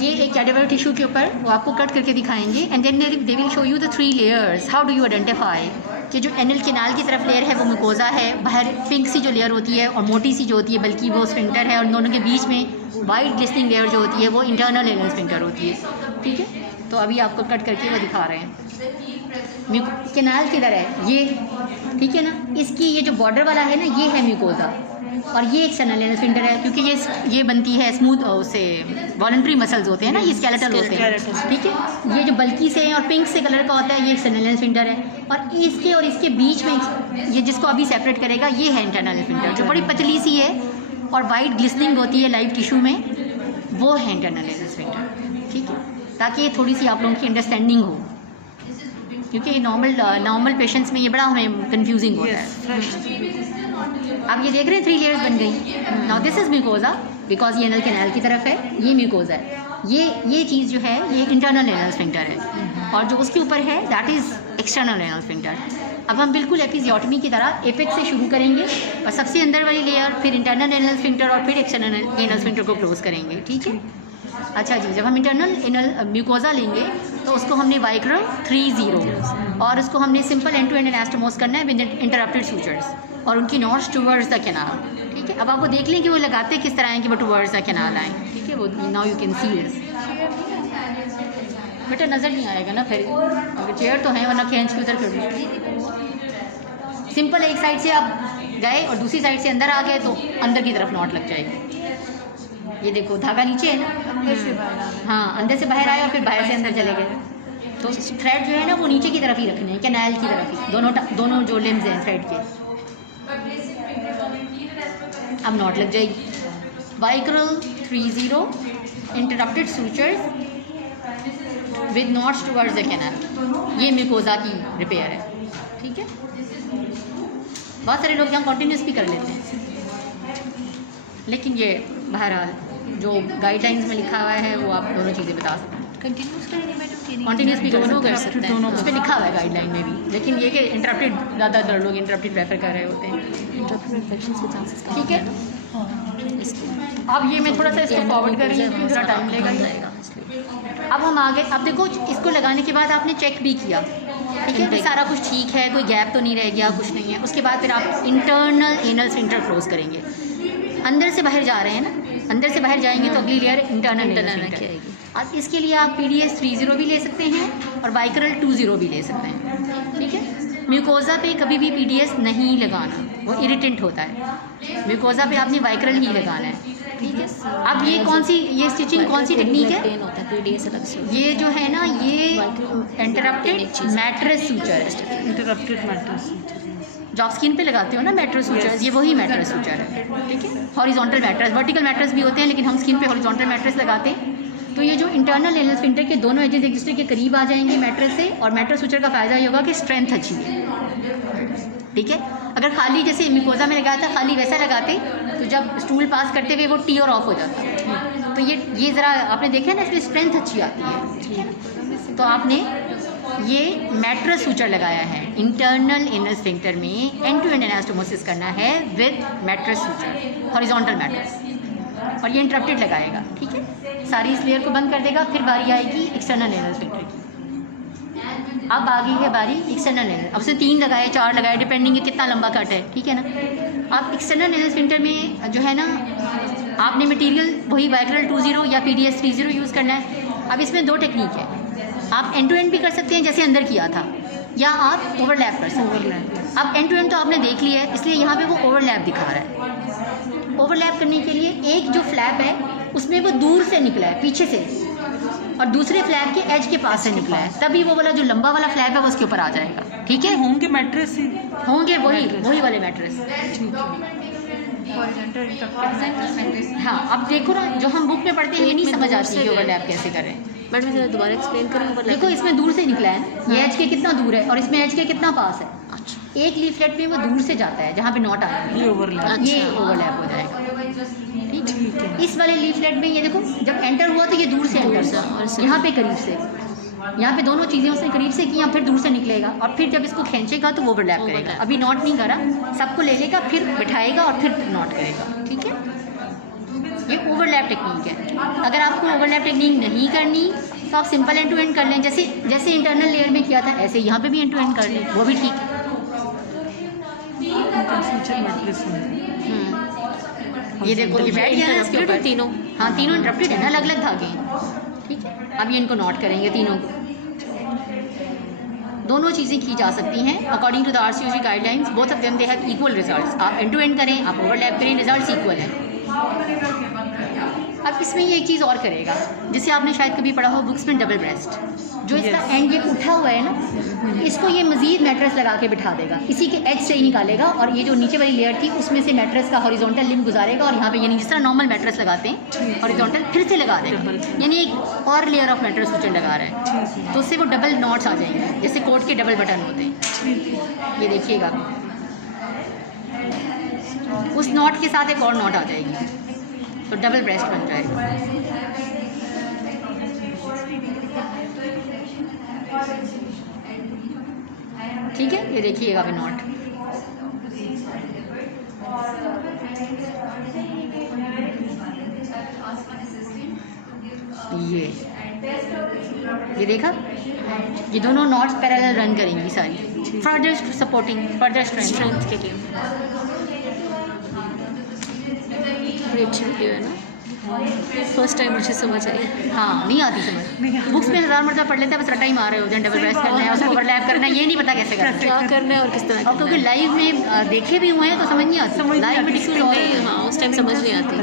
ये एक cadaver tissue के ऊपर वो आपको कट करके दिखाएंगे and then they will show you the 3 layers. How do you identify कि जो एनल कैनाल की तरफ लेयर है वो म्यूकोजा है, बाहर पिंक सी जो लेयर होती है और मोटी सी जो होती है बल्कि वो स्फिंक्टर है, और दोनों के बीच में वाइट ग्लिस्टनिंग लेयर जो होती है वो इंटरनल एनल स्फिंक्टर होती है। ठीक है, तो अभी आपको कट करके वो दिखा रहे हैं। कैनाल किधर है ये, ठीक है ना, इसकी ये जो बॉर्डर वाला है ना ये है म्यूकोजा और ये एक्सटर्नल एनल स्फिंक्टर है, क्योंकि ये बनती है स्मूथ उससे वॉलंटरी मसल्स होते हैं ना, ये स्केलेटल होते हैं। ठीक है, ये जो बल्कि से और पिंक से कलर का होता है ये एक्सटर्नल एनल स्फिंक्टर है, और इसके और इसके बीच में ये जिसको अभी सेपरेट करेगा ये है इंटरनल एनल स्फिंक्टर, जो बड़ी पतली सी है और वाइट ग्लिसनिंग होती है लाइव टिश्यू में, वो है इंटरनल एनल स्फिंक्टर। ठीक है, ताकि ये थोड़ी सी आप लोगों की अंडरस्टैंडिंग हो, क्योंकि नॉर्मल पेशेंट्स में ये बड़ा हमें कंफ्यूजिंग होता है। आप ये देख रहे हैं 3 लेयर्स बन गई। Now this is mucosa because ये एनल कैनाल की तरफ है, ये म्यूकोजा है, ये चीज़ जो है ये इंटरनल एनल स्फिंक्टर है, और जो उसके ऊपर है that is external anal sphincter. अब हम बिल्कुल एपिजियोटमी की तरह एपेक्स से शुरू करेंगे और सबसे अंदर वाली लेयर, फिर इंटरनल एनल स्फिंक्टर और फिर एक्सटर्नल एनल स्फिंक्टर को क्लोज करेंगे। ठीक है, अच्छा जी, जब हम इंटरनल एनल म्यूकोजा लेंगे तो उसको हमने वाइक्रम 3-0 और उसको हमने सिंपल एंड टू एंड एनास्टोमोस करना है विद इंटरप्टेड सूचर्स और उनकी नॉट्स टूवर्ड्स द कैनाल। ठीक है, अब आप वो देख लें कि वो लगाते किस तरह हैं कि वो टूवर्ड्स द कैनाल आएँ। ठीक है, वो now you can see this. बेटा नज़र नहीं आएगा ना फिर, अगर चेयर तो है, वरना खींच के उधर कर दो। सिंपल एक साइड से आप गए और दूसरी साइड से अंदर आ गए तो अंदर की तरफ नॉट लग जाएगी। ये देखो धागा नीचे है ना, हाँ, अंदर से बाहर आए और फिर बाहर से अंदर चले गए, तो थ्रेड जो है ना वो नीचे की तरफ ही रखने हैं, कैनाल की तरफ ही, दोनों जो लिम्स हैं थ्रेड के। अब नॉट लग जाएगी। Vicryl 3-0 interrupted sutures with knots towards the canal, ये म्यूकोजा की रिपेयर है। ठीक है, बहुत सारे लोग यहाँ कॉन्टिन्यूस भी कर लेते हैं, लेकिन ये बहरहाल जो गाइडलाइंस में लिखा हुआ है वो आप दोनों चीज़ें बता सकते हैं। कॉन्टिन्यूस भी दोनों कर सकते हैं, उस पर लिखा हुआ है गाइडलाइन में भी, लेकिन ये कि इंटरप्टेड ज़्यादातर लोग इंटरप्टेड प्रेफर कर रहे होते हैं। ठीक है, अब ये मैं थोड़ा सा इसको फॉरवर्ड कर रही हूँ, थोड़ा टाइम लेगा। अब हम आगे, अब देखो इसको लगाने के बाद आपने चेक भी किया, ठीक है, सारा कुछ ठीक है, कोई गैप तो नहीं रह गया, कुछ नहीं है। उसके बाद फिर आप इंटरनल एनल स्फिंक्टर क्लोज करेंगे। अंदर से बाहर जा रहे हैं ना, अंदर से बाहर जाएंगे तो अगली लेयर इंटरनल की आएगी। अब इसके लिए आप PDS 3-0 भी ले सकते हैं और वाइक्रल 2-0 भी ले सकते हैं। ठीक है, म्यूकोजा पे कभी भी PDS नहीं लगाना, वो इरिटेंट होता है। म्यूकोजा पे आपने वाइक्रल ही लगाना है। ठीक है, अब ये कौन सी, ये स्टिचिंग कौन सी टेक्निक है? ये जो है ना ये इंटरप्टेड मैट्रेस सूचर है। इंटरप्टेड मैट्रेस जो आप स्किन पे लगाते हो ना मैट्रेस सूचर्स, ये वही मैट्रेस सूचर है। ठीक है, हॉरिजॉन्टल मैट्रेस, वर्टिकल मैट्रेस भी होते हैं, लेकिन हम स्किन पे हॉरिजॉन्टल मैट्रेस लगाते हैं। तो ये जो इंटरनल एनल स्फिंक्टर के दोनों एजेस एक दूसरे के करीब आ जाएंगे मैट्रेस से, और मैट्रेस सूचर का फ़ायदा ये होगा कि स्ट्रेंथ अच्छी है। ठीक है, अगर खाली जैसे म्यूकोजा में लगाया था खाली वैसा लगाते तो जब स्टूल पास करते हुए वो टी और ऑफ हो जाता। तो ये ज़रा आपने देखा ना, इसमें स्ट्रेंथ अच्छी आती है। तो आपने ये मैट्रेस सूचर लगाया है, इंटरनल एनल स्फिंक्टर में एंड टू एंड एनास्टोमोसिस करना है with mattress suture, horizontal mattress, और ये इंटरप्टेड लगाएगा। ठीक है, सारी इस लेयर को बंद कर देगा, फिर बारी आएगी एक्सटर्नल एनल स्फिंक्टर की। अब आ गई है बारी एक्सटर्नल एनल, अब उसे 3 लगाए 4 लगाए डिपेंडिंग है कितना लंबा कट है। ठीक है ना, अब एक्सटर्नल एनल स्फिंक्टर में जो है ना आपने मटेरियल वही वाइक्रल 2-0 या PDS 3-0 यूज़ करना है। अब इसमें 2 टेक्निक है, आप एंड टू एंड भी कर सकते हैं जैसे अंदर किया था, या आप ओवरलैप कर सकते हैं। अब एंड टू एंड तो आपने देख लिया है, इसलिए यहाँ पे वो ओवरलैप दिखा रहा है। ओवरलैप करने के लिए एक जो फ्लैप है उसमें वो दूर से निकला है पीछे से, और दूसरे फ्लैप के एज के पास से निकला है, तभी वो वाला जो लंबा वाला फ्लैप है वो उसके ऊपर आ जाएगा। ठीक है, होंगे मैट्रेस ही होंगे, वही वाले मैट्रेस। हाँ, अब देखो ना जो हम बुक में पढ़ते हैं ये नहीं समझ आती है ओवरलैप कैसे करें। बट मैं जरा दोबारा एक्सप्लेन करूँ। देखो इसमें दूर से निकला है, ये एज के कितना दूर है और इसमें एज के कितना पास है। अच्छा, एक लीफलेट में वो दूर से जाता है जहाँ पे नॉट आ रही है, ये ओवरलैप, ये ओवरलैप हो जाएगा। ठीक है, इस वाले लीफलेट में ये देखो जब एंटर हुआ तो ये दूर से एंटर हुआ, और यहाँ पे करीब से, यहाँ पे दोनों चीज़ें उसने करीब से किया, फिर दूर से निकलेगा, और फिर जब इसको खींचेगा तो वो ओवरलैप करेगा। अभी नॉट नहीं करा, सबको ले लेगा, फिर बिठाएगा और फिर नॉट करेगा। ठीक है, ये ओवरलैप टेक्निक है। अगर आपको ओवरलैप टेक्निक नहीं करनी तो आप सिंपल एंड टू एंड कर लें, जैसे इंटरनल लेयर में किया था ऐसे यहाँ पे भी एंड टू एंड कर लें, वो भी ठीक है। ये देखो ये बैठ गया ना इसके ऊपर तीनों। हाँ तीनों इंटरप्टेड है ना, अलग अलग धागे हैं, ठीक है। अब ये इनको नोट करेंगे तीनों को। दोनों चीज़ें की जा सकती हैं according to the RCOG guidelines, both of them they have equal results. आप एंड टू एंड करें, आप ओवरलैप करें, रिजल्ट्स इक्वल हैं। अब इसमें ये एक चीज़ और करेगा जिसे आपने शायद कभी पढ़ा हो बुक्स में, डबल ब्रेस्ट। जो इसका एंड ये उठा हुआ है ना, इसको ये मज़ीद मैट्रेस लगा के बिठा देगा, इसी के एज से ही निकालेगा और ये जो नीचे वाली लेयर थी उसमें से मैट्रेस का हॉरिजॉन्टल लिंक गुजारेगा और यहाँ पे यानी जिस तरह नॉर्मल मैट्रेस लगाते हैं हॉरिजॉन्टल फिर से लगा देगा, यानी एक और लेयर ऑफ मैट्रेस ऊपर लगा रहा है, तो उससे वो डबल नॉट्स आ जाएंगे जैसे कोट के डबल बटन होते हैं। ये देखिएगा उस नॉट के साथ एक और नॉट आ जाएगी तो डबल ब्रेस्ट बन जाएगा। ठीक है, ये देखिएगा अभी नॉट। ये देखा, ये दोनों नॉट्स पैरेलल रन करेंगी सारी, फर्दर सपोर्टिंग, फर्दर स्ट्रेंथ के लिए। बड़ी अच्छी वीडियो है ना, फर्स्ट टाइम मुझे समझ आई। हाँ नहीं आती समझ, बुक्स में 1000 मरतबा पढ़ लेते हैं, बस रटा ही मार रहे होते हैं, डबल ब्रेस्ट करना है, उसको ओवरलैप करना है, ये नहीं पता कैसे करना है, क्या करना है और किस तरह और क्योंकि लाइव में देखे भी हुए हैं तो समझ नहीं आती, लाइव में डिस्कस हो रही है। हाँ उस टाइम समझ नहीं आती।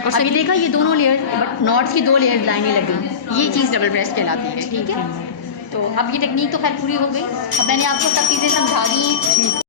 और अभी देखा ये दोनों लेयर, बट नॉट्स की 2 लेयर लाइनें लग गई, ये चीज़ डबल ब्रेस्ट कहलाती है, ठीक है। तो अब ये टेक्निक तो खैर पूरी हो गई, अब मैंने आपको सब चीज़ें समझा दी हैं।